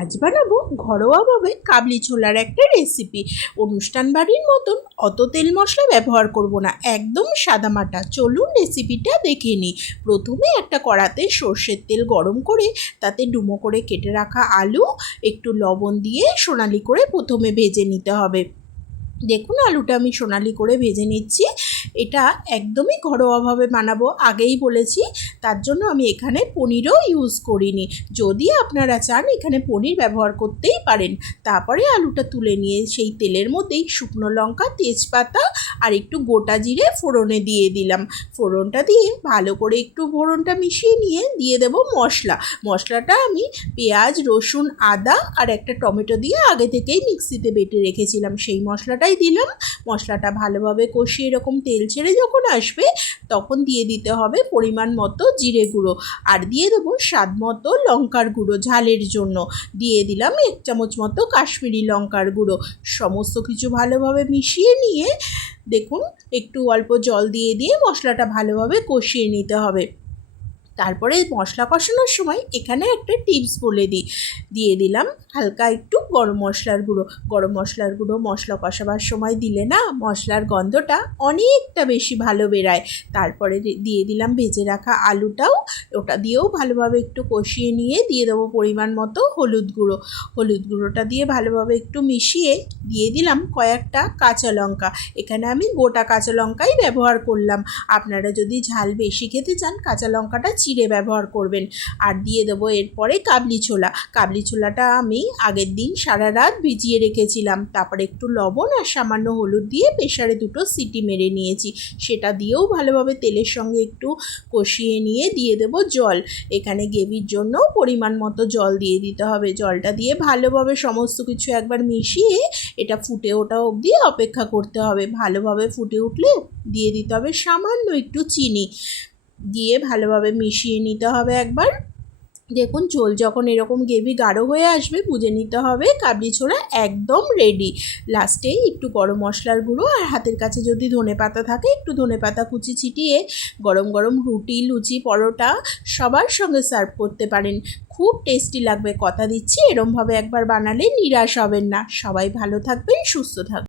আজ বানাবো ঘরোয়াভাবে কাবলি ছোলার একটা রেসিপি। অনুষ্ঠান বাড়ির মতন অত তেল মশলা ব্যবহার করব না, একদম সাদামাটা। চলুন রেসিপিটা দেখে নিই। প্রথমে একটা কড়াতে সর্ষের তেল গরম করে তাতে ডুমো করে কেটে রাখা আলু একটু লবণ দিয়ে সোনালি করে প্রথমে ভেজে নিতে হবে। দেখুন আলুটা আমি সোনালি করে ভেজে নিচ্ছি। এটা একদমই ঘরোয়াভাবে বানাবো, আগেই বলেছি। তার জন্য আমি এখানে পনিরও ইউজ করিনি। যদি আপনারা চান এখানে পনির ব্যবহার করতেই পারেন। তারপরে আলুটা তুলে নিয়ে সেই তেলের মধ্যেই শুকনো লঙ্কা, তেজপাতা আর একটু গোটা জিরে ফোড়নে দিয়ে দিলাম। ফোড়নটা দিয়ে ভালো করে একটু ফোড়নটা মিশিয়ে নিয়ে দিয়ে দেব মশলা। মশলাটা আমি পেঁয়াজ, রসুন, আদা আর একটা টমেটো দিয়ে আগে থেকেই মিক্সিতে বেটে রেখেছিলাম, সেই মশলাটাই দিলাম। মশলাটা ভালোভাবে কষিয়ে এরকম তেল ছেড়ে যখন আসবে তখন দিয়ে দিতে হবে পরিমাণ মতো জিরে গুঁড়ো, আর দিয়ে দেবো স্বাদ মতো লঙ্কার গুঁড়ো। ঝালের জন্য দিয়ে দিলাম 1 চামচ মতো কাশ্মীরি লঙ্কার গুঁড়ো। সমস্ত কিছু ভালোভাবে মিশিয়ে নিয়ে দেখুন একটু অল্প জল দিয়ে দিয়ে মশলাটা ভালোভাবে কষিয়ে নিতে হবে। তারপরে মশলা কষানোর সময় এখানে একটা টিপস বলে দিয়ে দিলাম হালকা একটু গরম মশলার গুঁড়ো। গরম মশলার গুঁড়ো মশলা কষাবার সময় দিলে না মশলার গন্ধটা অনেকটা বেশি ভালো বেরায়। তারপরে দিয়ে দিলাম ভেজে রাখা আলুটাও, ওটা দিয়েও ভালোভাবে একটু কষিয়ে নিয়ে দিয়ে দেবো পরিমাণ মতো হলুদ গুঁড়ো। হলুদ গুঁড়োটা দিয়ে ভালোভাবে একটু মিশিয়ে দিয়ে দিলাম কয়েকটা কাঁচা লঙ্কা। এখানে আমি গোটা কাঁচা লঙ্কাই ব্যবহার করলাম। আপনারা যদি ঝাল বেশি খেতে চান কাঁচা লঙ্কাটা চিড়ে ব্যবহার করবেন। আর দিয়ে দেবো এরপরে কাবলি ছোলা। কাবলি ছোলাটা আমি আগের দিন সারা রাত ভিজিয়ে রেখেছিলাম। তারপরে একটু লবণ আর সামান্য হলুদ দিয়ে প্রেসারে 2টো সিটি মেরে নিয়েছি। সেটা দিয়েও ভালোভাবে তেলের সঙ্গে একটু কষিয়ে নিয়ে দিয়ে দেবো জল। এখানে গ্রেভির জন্য পরিমাণ মতো জল দিয়ে দিতে হবে। জলটা দিয়ে ভালোভাবে সমস্ত কিছু একবার মিশিয়ে এটা ফুটে ওঠা অবধি অপেক্ষা করতে হবে। ভালোভাবে ফুটে উঠলে দিয়ে দিতে হবে সামান্য একটু চিনি, দিয়ে ভালোভাবে মিশিয়ে নিতে হবে একবার। দেখুন ঝোল যখন এরকম গ্রেভি গাঢ় হয়ে আসবে বুঝে নিতে হবে কাবলি ছোলা একদম রেডি। লাস্টেই একটু গরম মশলার গুঁড়ো আর হাতের কাছে যদি ধনেপাতা থাকে একটু ধনেপাতা কুচি ছিটিয়ে গরম গরম রুটি, লুচি, পরোটা সবার সঙ্গে সার্ভ করতে পারেন। খুব টেস্টি লাগবে, কথা দিচ্ছি। এরমভাবে একবার বানালে নিরাশ হবেন না। সবাই ভালো থাকবেন, সুস্থ থাকবেন।